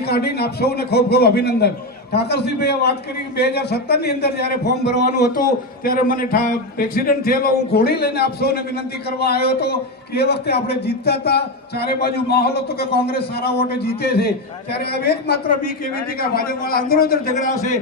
કાઢીને આપ સૌને ખૂબ ખૂબ અભિનંદન. ઠાકરસિંહભાઈએ વાત કરી, બે હજાર સત્તરની અંદર જ્યારે ફોર્મ ભરવાનું હતું, ત્યારે મને એક્સિડન્ટ થયેલો, હું ઘોડી લઈને આપશોને વિનંતી કરવા આવ્યો હતો કે એ વખતે આપણે જીતતા હતા, ચારે બાજુ માહોલ હતો કે કોંગ્રેસ સારા વોટે જીતે છે. ત્યારે હવે એકમાત્ર બીક એવી હતી કે ભાજપવાળા અંદરો અંદર ઝઘડાશે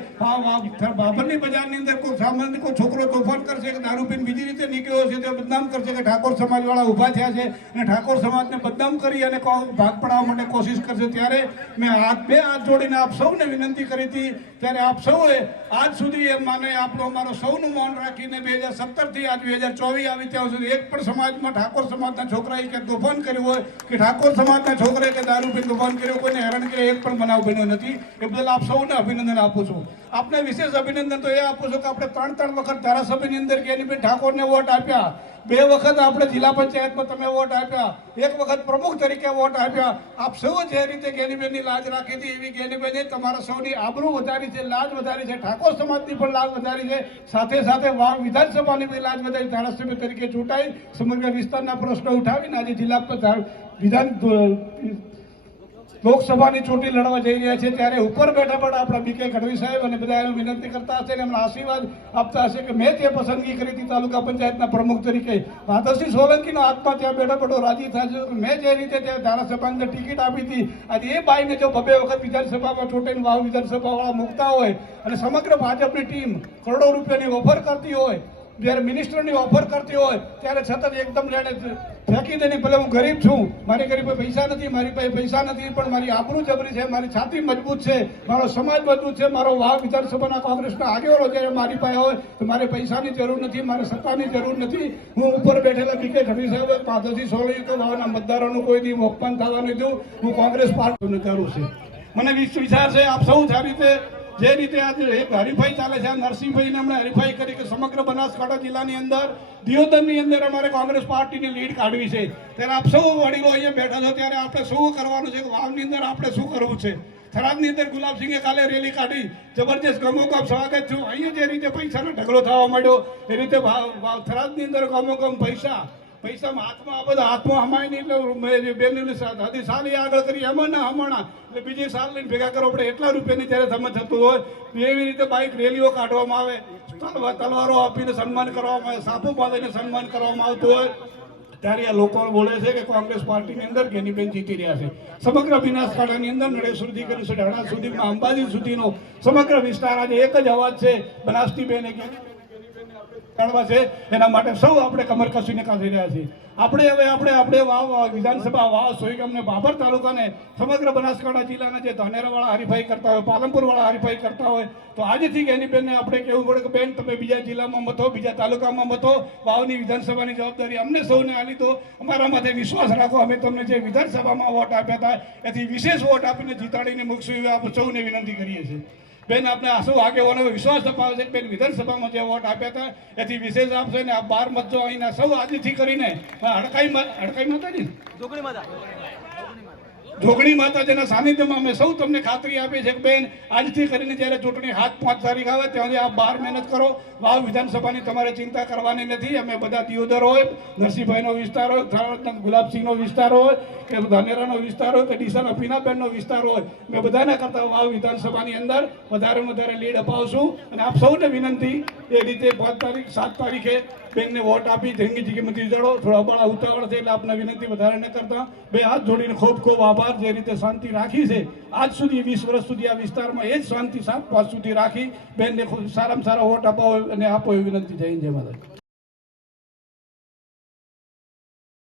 બાબરની બજારની અંદર કોઈ સામાન્ય કોઈ છોકરો તોફાન કરશે કે દારૂ પીને બીજી રીતે નીકળ્યો છે તે બદનામ કરશે કે ઠાકોર સમાજવાળા ઊભા થયા છે અને ઠાકોર સમાજને બદનામ કરી અને ભાગ પડાવવા માટે કોશિશ કરશે. ત્યારે મેં હાથ, બે હાથ જોડીને આપ સૌને વિનંતી કરી હતી ત્યારે આપ સૌએ આજ સુધી એમ માને આપણો અમારો સૌનું મૌન રાખીને બે હજાર સત્તરથી આજ બે હજાર ચોવીસ આવી ત્યાં સુધી એક પણ સમાજમાં ઠાકોર સમાજના છોકરાએ કે તોફાન કર્યું હોય કે ઠાકોર સમાજના છોકરાએ કે દારૂ પીને તોફાન કર્યું કોઈને હેરાન કરે એક પણ બનાવ બન્યો નથી. એ બદલ આપ સૌને અભિનંદન આપું છું. આપને વિશેષ અભિનંદન તો એ આપું છું કે આપણે ત્રણ ત્રણ વખત ધારાસભ્યની અંદર જ્ઞાનીબેન ઠાકોરને વોટ આપ્યા. બે વખત આપણે જિલ્લા પંચાયતમાં તમે વોટ આપ્યા. એક વખત પ્રમુખ તરીકે વોટ આપ્યા. આપ સૌ જે રીતે ગેનીબેનની લાજ રાખી હતી. એવી જ્ઞાનીબેને તમારા સૌની આબરૂ વધારી છે, લાજ વધારી છે, ઠાકોર સમાજની પણ લાજ વધારી છે. સાથે સાથે વાવ વિધાનસભાની પણ લાજ વધારી. ધારાસભ્ય તરીકે ચૂંટાઈ સમગ્ર વિસ્તારના પ્રશ્નો ઉઠાવીને આજે જિલ્લા વિધાન લોકસભાની ચૂંટણી લડવા જઈ રહ્યા છે ત્યારે ઉપર બેઠા પણ આપણા બીકે ગઢવી સાહેબ અને બધા એનું વિનંતી કરતા હશે અને એમના આશીર્વાદ આપતા હશે કે મેં જે પસંદગી કરી હતી તાલુકા પંચાયતના પ્રમુખ તરીકે. માધવસિંહ સોલંકીનો આત્મા ત્યાં બેઠો બેઠો રાજી થાય મેં જે રીતે ત્યાં ધારાસભાની ટિકિટ આપી હતી, આજે એ બાઈને જો બબે વખત વિધાનસભામાં ચૂંટીને વાવ વિધાનસભાવાળા મૂકતા હોય અને સમગ્ર ભાજપની ટીમ કરોડો રૂપિયાની ઓફર કરતી હોય, જ્યારે મિનિસ્ટરની ઓફર કરતી હોય, ત્યારે છતાં એકદમ લેણે ફેંકી દે ભલે હું ગરીબ છું, મારી ઘરે પાસે નથી, મારી પાસે પૈસા નથી, પણ મારી આબરૂ જબરી છે, મારી છાતી મજબૂત છે, મારો સમાજ મજબૂત છે, મારો વાહ વિધાનસભાના કોંગ્રેસના આગેવાનો જ્યારે મારી પાસે હોય, તો મારે પૈસાની જરૂર નથી, મારે સત્તાની જરૂર નથી. હું ઉપર બેઠેલા બીકે ખડી સાહેબ પાદરથી સોળી તો લાવવાના મતદારોનું કોઈ દી મોકપાન થવા નહીં દઉં. હું કોંગ્રેસ પાર્ટીને કરું છું. મને વિચાર છે, આપ સૌ સારી રીતે જે રીતે આજે હરીફાઈ ચાલે છે, આ નરસિંહભાઈને હમણાં હરીફાઈ કરી કે સમગ્ર બનાસકાંઠા જિલ્લાની અંદર, દિયોદરની અંદર અમારે કોંગ્રેસ પાર્ટીની લીડ કાઢવી છે. ત્યારે આપ સૌ વડીલો અહીંયા બેઠા છો, ત્યારે આપણે શું કરવાનું છે? વાવની અંદર આપણે શું કરવું છે? થરાદની અંદર ગુલાબસિંહે કાલે રેલી કાઢી, જબરજસ્ત ગમોગમ સ્વાગત છું અહીંયા જે રીતે પૈસાનો ઢગલો થવા માંડ્યો, એ રીતે થરાદની અંદર ગમોગમ પૈસા પૈસામાં હાથમાં આ બધા હાથમાં હમાય નહીં એટલે બેનની હજી સાલી આગળ કરી, એમાં હમણાં. એટલે બીજી સાલ લઈને ભેગા કરો આપણે એટલા રૂપિયાની જ્યારે તમે થતું હોય. એવી રીતે બાઇક રેલીઓ કાઢવામાં આવે. તલવાર તલવારો આપીને સન્માન કરવામાં આવે. સાપો બાંધીને સન્માન કરવામાં આવતું હોય. ત્યારે આ લોકો બોલે છે કે કોંગ્રેસ પાર્ટીની અંદર ગેનીબેન જીતી રહ્યા છે. સમગ્ર બનાસકાંઠાની અંદર નળેશ્વરથી કરી ઢાણા સુધીમાં અંબાજી સુધીનો સમગ્ર વિસ્તાર આજે એક જ અવાજ છે. બનાસની બેન એ જાણવા છે. એના માટે સૌ આપણે કમર કસીને કાઢી રહ્યા છીએ. આપણે હવે આપણે આપણે વાવ વિધાનસભા વાવ સોયગામને બાબર તાલુકાને સમગ્ર બનાસકાંઠા જિલ્લાના જે ધાનેરાવાળા હરીફાઈ કરતા હોય, પાલનપુરવાળા હરીફાઈ કરતા હોય, તો આજથી એની બેનને આપણે કહેવું પડે કે, બેન, તમે બીજા જિલ્લામાં મતો બીજા તાલુકામાં મતો વાવની વિધાનસભાની જવાબદારી અમને સૌને આ લીધો અમારા માથે વિશ્વાસ રાખો, અમે તમને જે વિધાનસભામાં વોટ આપ્યા હતા, એથી વિશેષ વોટ આપીને જીતાડીને મૂકશું એવી આપણે સૌને વિનંતી કરીએ છીએ. બેન આપણે આસુ આગેવાનો વિશ્વાસ અપાવે છે? બેન, વિધાનસભામાં જે વોટ આપ્યા હતા, એથી વિશેષ આપશે ને આ બાર મત જો અહીંના સૌ આજથી કરીને હડકાઈ હડકાઈ હડકાઈ ને જોગણી માતા. જોગણી માતાજીના સાનિધ્યમાં અમે સૌ તમને ખાતરી આપીએ છીએ કે બેન, આજથી કરીને જ્યારે ચૂંટણી હાથ પાંચ તારીખ આવે ત્યાં સુધી આપ બહાર મહેનત કરો. વાવ વિધાનસભાની તમારે ચિંતા કરવાની નથી. અમે બધા દિયોદર હોય, નરસિંહભાઈનો વિસ્તાર હોય ગુલાબસિંહનો વિસ્તાર હોય, કે ધાનેરાનો વિસ્તાર હોય, કે ડીસાના અફીનાબેનનો વિસ્તાર હોય. મેં બધાના કરતા વાવ વિધાનસભાની અંદર વધારે વધારે લીડ અપાવશું. અને આપ સૌને વિનંતી, એ રીતે પાંચ તારીખ, સાત તારીખે બેનને વોટ આપી, જંગી જગ્યામાંથી જડો થોડા બળા ઉતાવળ છે એટલે આપને વિનંતી વધારે ન કરતા. બે હાથ જોડીને ખૂબ ખૂબ આભાર. જે રીતે શાંતિ રાખી છે, આજ સુધી વીસ વર્ષ સુધી આ વિસ્તારમાં એ જ શાંતિ સાત પાંચ સુધી રાખી. બેનને સારામાં સારા વોટ અપાવો અને આપો એવી વિનંતી જય જય માતા